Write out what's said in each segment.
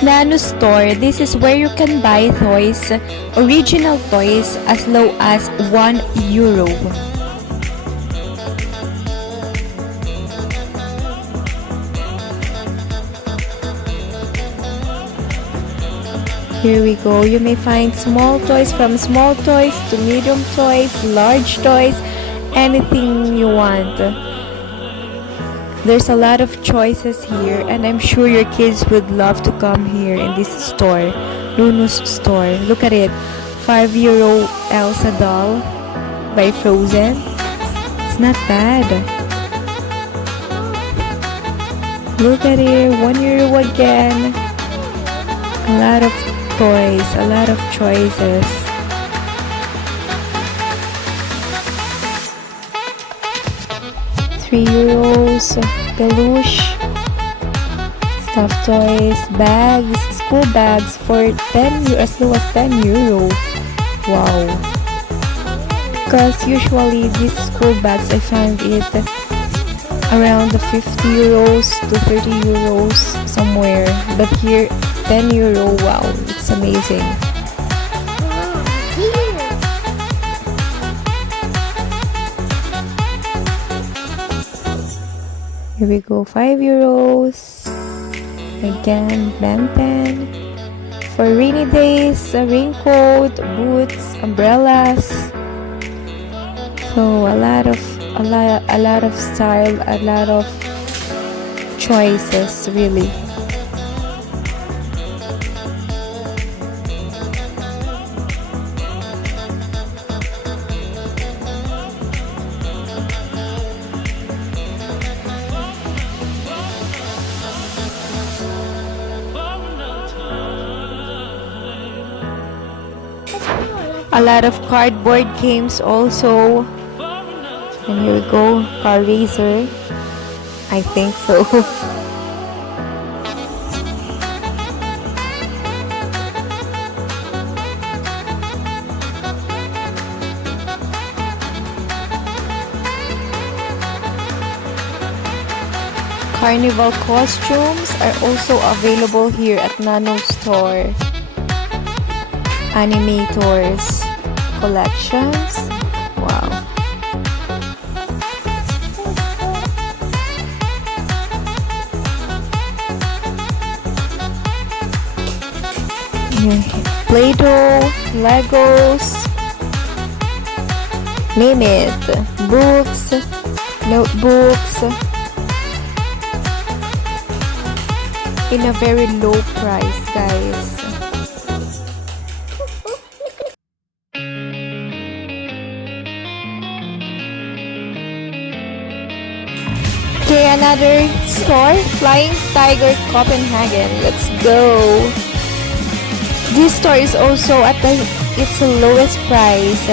Nanu store, this is where you can buy toys, original toys as low as €1. Here we go. You may find small toys from small toys to medium toys, large toys, anything you want. There's a lot of choices here, and I'm sure your kids would love to come here in this store, Nunu's store. Look at it, €5 Elsa doll by Frozen. It's not bad. Look at it, €1 again. A lot of toys, a lot of choices. €3, peluche, stuffed toys, bags, school bags for as low as €10. Wow. Because usually these school bags I find it around the €50 to €30 somewhere, but here €10. Wow, it's amazing. Here we go, €5. Again, Ben 10. For rainy days, a raincoat, boots, umbrellas. So a lot of style, a lot of choices, really. A lot of cardboard games also. And here we go, car racer. I think so. Carnival costumes are also available here at Nunu store. Animators collections. Wow. Play-Doh, Legos, name it, books, notebooks, in a very low price, guys. Okay, another store, Flying Tiger Copenhagen. Let's go. This store is also at its lowest price,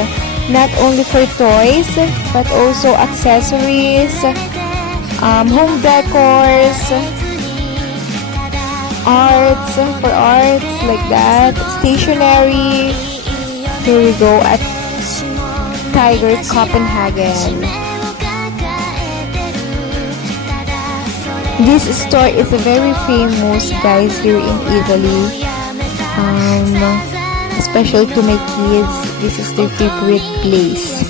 not only for toys but also accessories, home decors, arts like that, stationery. Here we go at Tiger Copenhagen. This store is very famous, guys, here in Italy. Especially to my kids, this is their favorite place.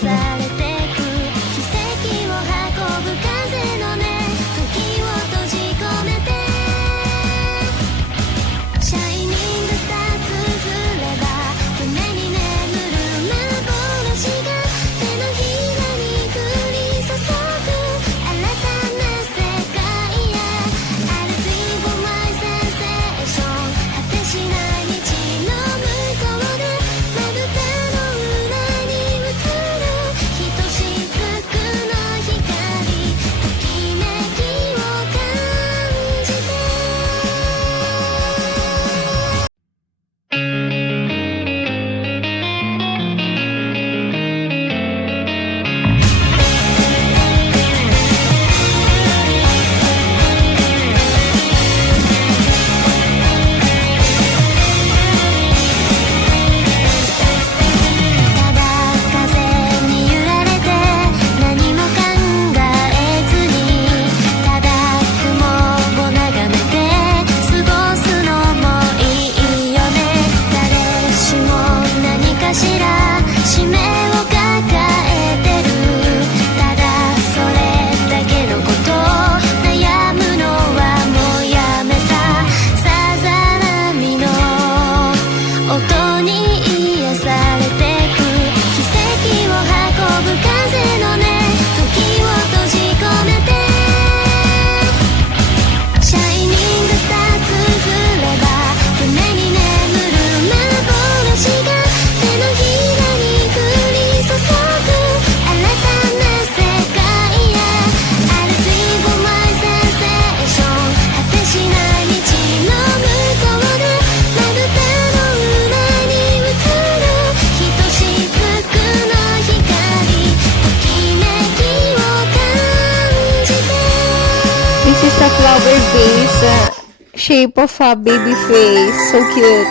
This is a flower vase, shape of a baby face. So cute.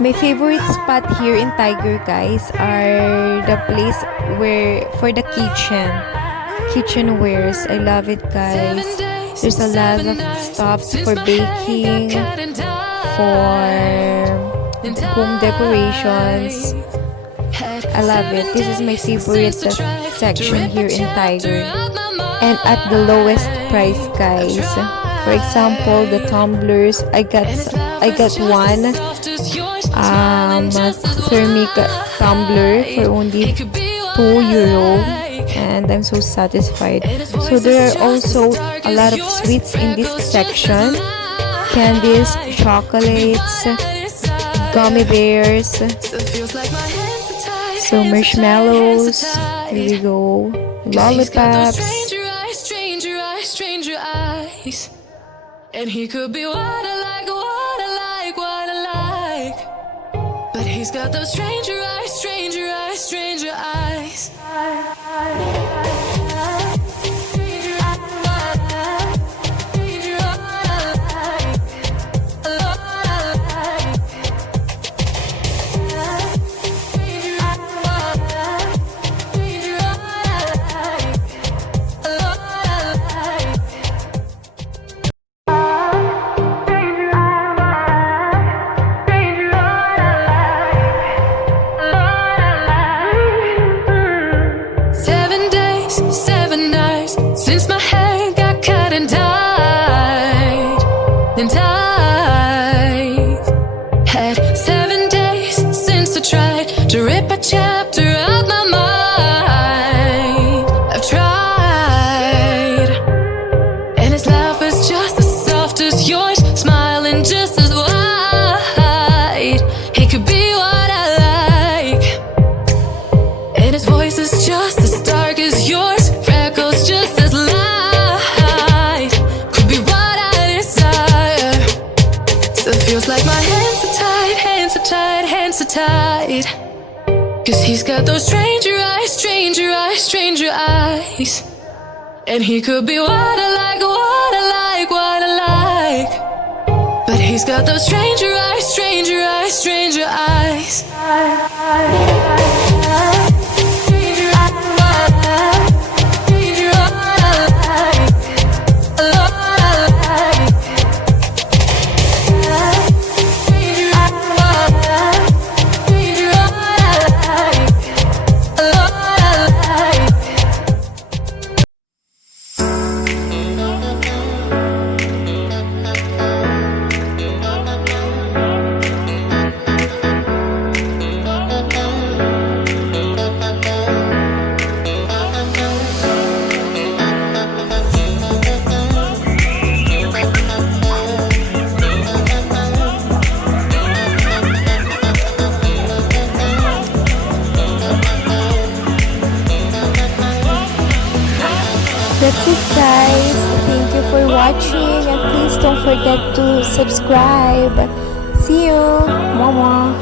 My favorite spot here in Tiger, guys, are the place where for the kitchenwares. I love it, guys. There's a lot of stuffs for baking, for home decorations. I love it. This is my favorite section here in Tiger, and at the lowest price, guys. For example, the tumblers. I got one thermic tumbler for only €2, and I'm so satisfied. So there are also a lot of sweets in this section: candies, chocolates, gummy bears, so marshmallows. Here we go, lollipops. And he could be what I like, what I like, what I like. But he's got those stranger eyes, stranger eyes, stranger eyes. Since my hair got cut and dyed, and I've had 7 days since I tried to rip a chapter out my mind. I've tried, and his laugh is just as soft as yours, smiling just as wide. He could be what I like, and his voice is just as dark as yours, freckles just as light. Could be what I desire. Still feels like my hands are tied, hands are tied, hands are tied. 'Cause he's got those stranger eyes, stranger stranger eyes, stranger eyes. And he could be what I like, what I like, what I like. But he's got those stranger eyes, stranger eyes, stranger eyes. That's it, guys. Thank you for watching, and please don't forget to subscribe. See you. Mama.